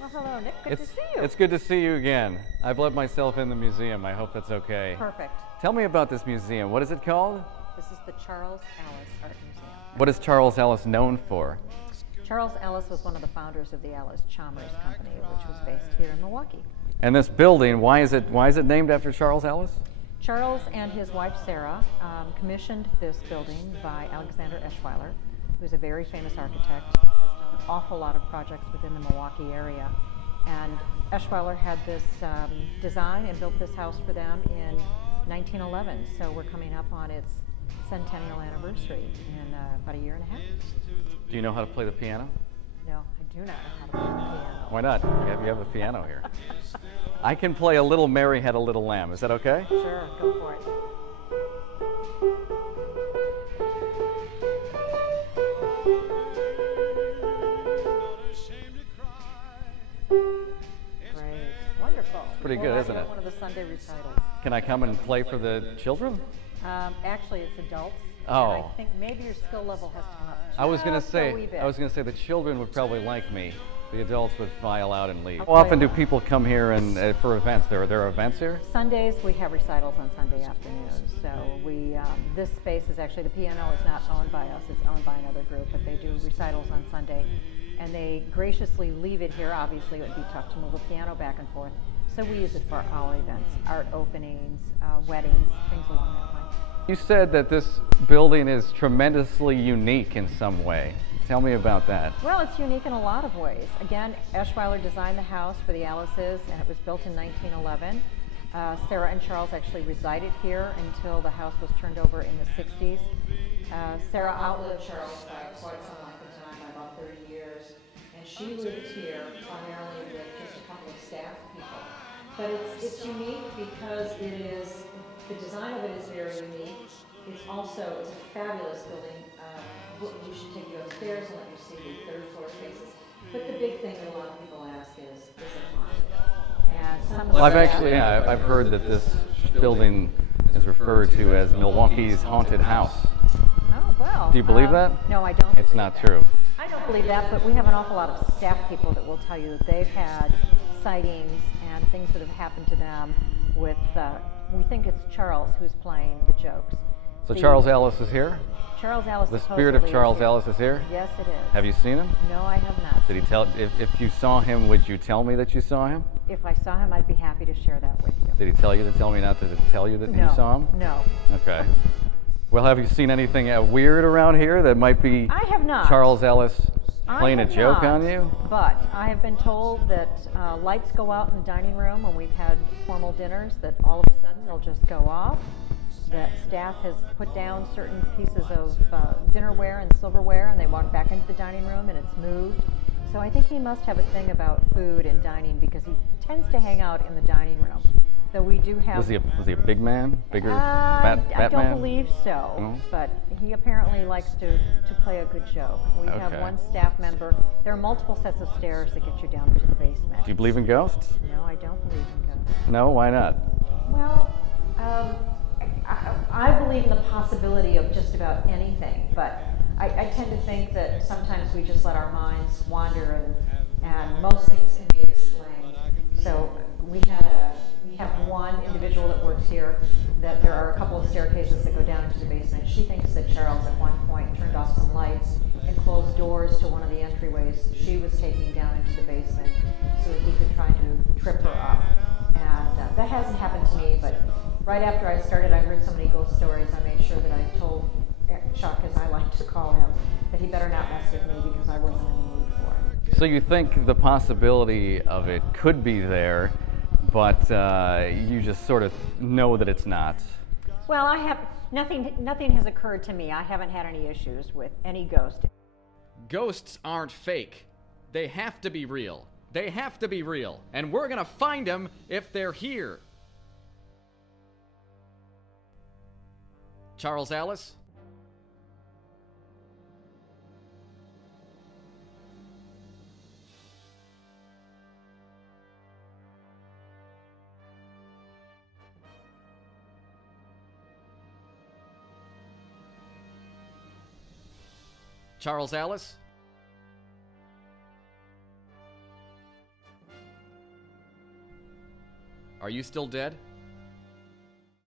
Well, hello, Nick. Good to see you. It's good to see you again. I've let myself in the museum. I hope that's okay. Perfect. Tell me about this museum. What is it called? This is the Charles Allis Art Museum. What is Charles Allis known for? Charles Allis was one of the founders of the Allis Chalmers Company, which was based here in Milwaukee. And this building, why is it named after Charles Allis? Charles and his wife Sarah commissioned this building by Alexander Eschweiler, who's a very famous architect, has done an awful lot of projects within the Milwaukee area. And Eschweiler had this design and built this house for them in 1911. So we're coming up on its centennial anniversary in about a year and a half. Do you know how to play the piano? No, I do not know how to play the piano. Why not? You have a piano here. I can play A Little Mary Had a Little Lamb. Is that okay? Sure, go for it. Great, wonderful. Pretty good, isn't it? One of the Sunday recitals. Can I come and play for the children? Actually, it's adults. Oh. And I think maybe your skill level has to come up. I was going to just a say, wee bit. the children would probably like me. The adults would file out and leave. How often do people come here and for events? There are events here? Sundays we have recitals on Sunday afternoons. So this space is actually, the piano is not owned by us, it's owned by another group, but they do recitals on Sunday. And they graciously leave it here. Obviously it would be tough to move a piano back and forth. So we use it for our events, art openings, weddings, things along that line. You said that this building is tremendously unique in some way. Tell me about that. Well, it's unique in a lot of ways. Again, Eschweiler designed the house for the Allises, and it was built in 1911. Sarah and Charles actually resided here until the house was turned over in the 60s. Sarah outlived Charles by quite some length of time, by about 30 years, and she lived here primarily with just a couple of staff people. But it's unique because the design of it is very unique. It's a fabulous building. We should take you upstairs and let you see the third floor spaces. But the big thing that a lot of people ask is it haunted? And I've heard that this building is referred to as Milwaukee's haunted house. Oh, well. Do you believe that? No, I don't. It's not true. I don't believe that, but we have an awful lot of staff people that will tell you that they've had sightings and things that have happened to them with, we think it's Charles who's playing the jokes. So Charles Allis is here? Charles Allis. The spirit of Charles Allis is here? Yes, it is. Have you seen him? No, I have not. Did he tell? If you saw him, would you tell me that you saw him? If I saw him, I'd be happy to share that with you. Did he tell you to tell me not to tell you that you saw him? No. Okay. Well, have you seen anything weird around here that might be I have not. Charles Allis playing a joke on you? But I have been told that lights go out in the dining room when we've had formal dinners, that all of a sudden they'll just go off. That staff has put down certain pieces of dinnerware and silverware, and they walk back into the dining room and it's moved. So I think he must have a thing about food and dining, because he tends to hang out in the dining room. Though we do have. Was he a big man? Bigger, fat man? I don't believe so, No? but he apparently likes to play a good joke. We have one staff member. There are multiple sets of stairs that get you down into the basement. Do you believe in ghosts? No, I don't believe in ghosts. No, why not? Well, I believe in the possibility of just about anything, but I tend to think that sometimes we just let our minds wander, and most things can be explained. So we have one individual that works here, that there are a couple of staircases that go down into the basement. She thinks that Charles at one point turned off some lights and closed doors to one of the entryways she was taking down into the basement so that he could try to trip her up. And that hasn't happened to me, but right after I started, I heard so many ghost stories, I made sure that I told Chuck, as I like to call him, that he better not mess with me because I wasn't in the mood for it. So you think the possibility of it could be there, but you just sort of know that it's not? Well, I have nothing has occurred to me. I haven't had any issues with any ghost. Ghosts aren't fake. They have to be real. They have to be real. And we're gonna find them if they're here. Charles Allis? Charles Allis? Are you still dead?